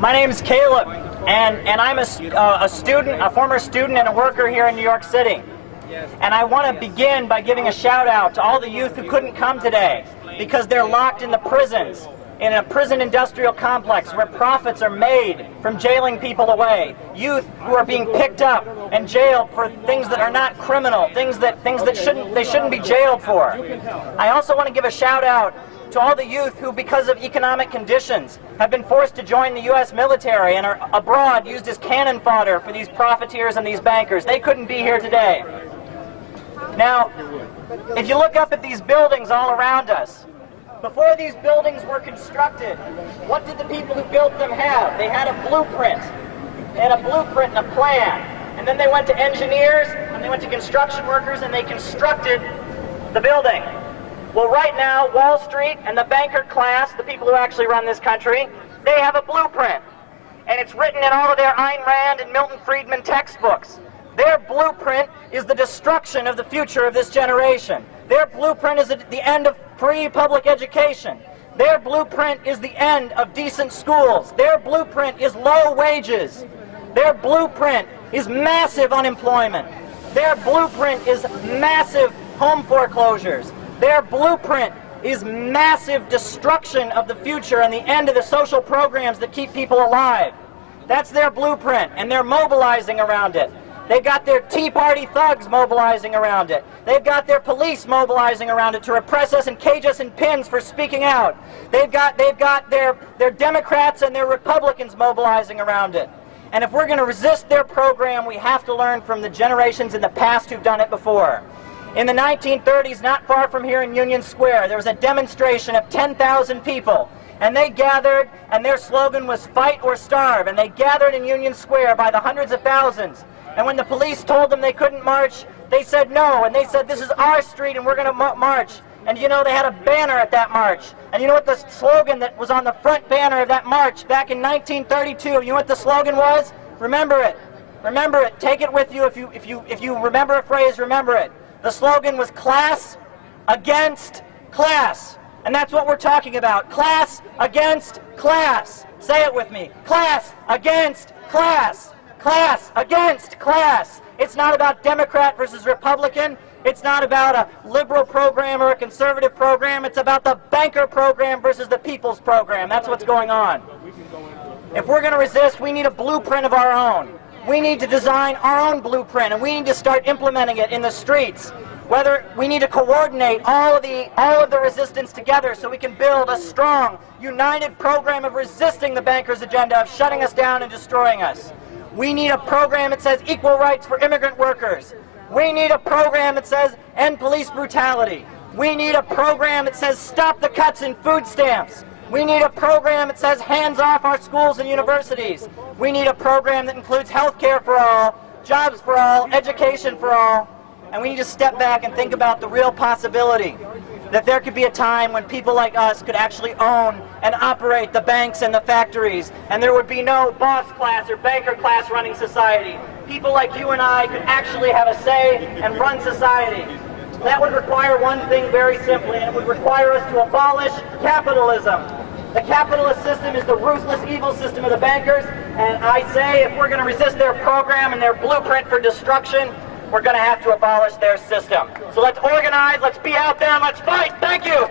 My name is Caleb, and I'm a student, a former student and a worker here in New York City. And I want to begin by giving a shout out to all the youth who couldn't come today because they're locked in the prisons, in a prison industrial complex where profits are made from jailing people away. Youth who are being picked up and jailed for things that are not criminal, things that they shouldn't be jailed for. I also want to give a shout out to all the youth who, because of economic conditions, have been forced to join the U.S. military and are abroad used as cannon fodder for these profiteers and these bankers. They couldn't be here today. Now, if you look up at these buildings all around us, before these buildings were constructed, what did the people who built them have? They had a blueprint. They had a blueprint and a plan. And then they went to engineers, and they went to construction workers, and they constructed the building. Well, right now, Wall Street and the banker class, the people who actually run this country, they have a blueprint. And it's written in all of their Ayn Rand and Milton Friedman textbooks. Their blueprint is the destruction of the future of this generation. Their blueprint is the end of free public education. Their blueprint is the end of decent schools. Their blueprint is low wages. Their blueprint is massive unemployment. Their blueprint is massive home foreclosures. Their blueprint is massive destruction of the future and the end of the social programs that keep people alive. That's their blueprint, and they're mobilizing around it. They've got their Tea Party thugs mobilizing around it. They've got their police mobilizing around it to repress us and cage us in pins for speaking out. They've got their Democrats and their Republicans mobilizing around it. And if we're going to resist their program, we have to learn from the generations in the past who've done it before. In the 1930s, not far from here in Union Square, there was a demonstration of 10,000 people. And they gathered, and their slogan was "Fight or Starve." And they gathered in Union Square by the hundreds of thousands. And when the police told them they couldn't march, they said no. And they said, "This is our street, and we're going to march." And you know, they had a banner at that march. And you know what the slogan that was on the front banner of that march back in 1932? You know what the slogan was? Remember it. Remember it. Take it with you. If you remember a phrase, remember it. The slogan was class against class. And that's what we're talking about. Class against class. Say it with me. Class against class. Class against class. It's not about Democrat versus Republican. It's not about a liberal program or a conservative program. It's about the banker program versus the people's program. That's what's going on. If we're going to resist, we need a blueprint of our own. We need to design our own blueprint, and we need to start implementing it in the streets. Whether we need to coordinate all of the resistance together so we can build a strong, united program of resisting the bankers' agenda of shutting us down and destroying us. We need a program that says equal rights for immigrant workers. We need a program that says end police brutality. We need a program that says stop the cuts in food stamps. We need a program that says hands off our schools and universities. We need a program that includes health care for all, jobs for all, education for all. And we need to step back and think about the real possibility that there could be a time when people like us could actually own and operate the banks and the factories, and there would be no boss class or banker class running society. People like you and I could actually have a say and run society. That would require one thing very simply, and it would require us to abolish capitalism. The capitalist system is the ruthless, evil system of the bankers, and I say if we're going to resist their program and their blueprint for destruction, we're going to have to abolish their system. So let's organize, let's be out there, and let's fight. Thank you.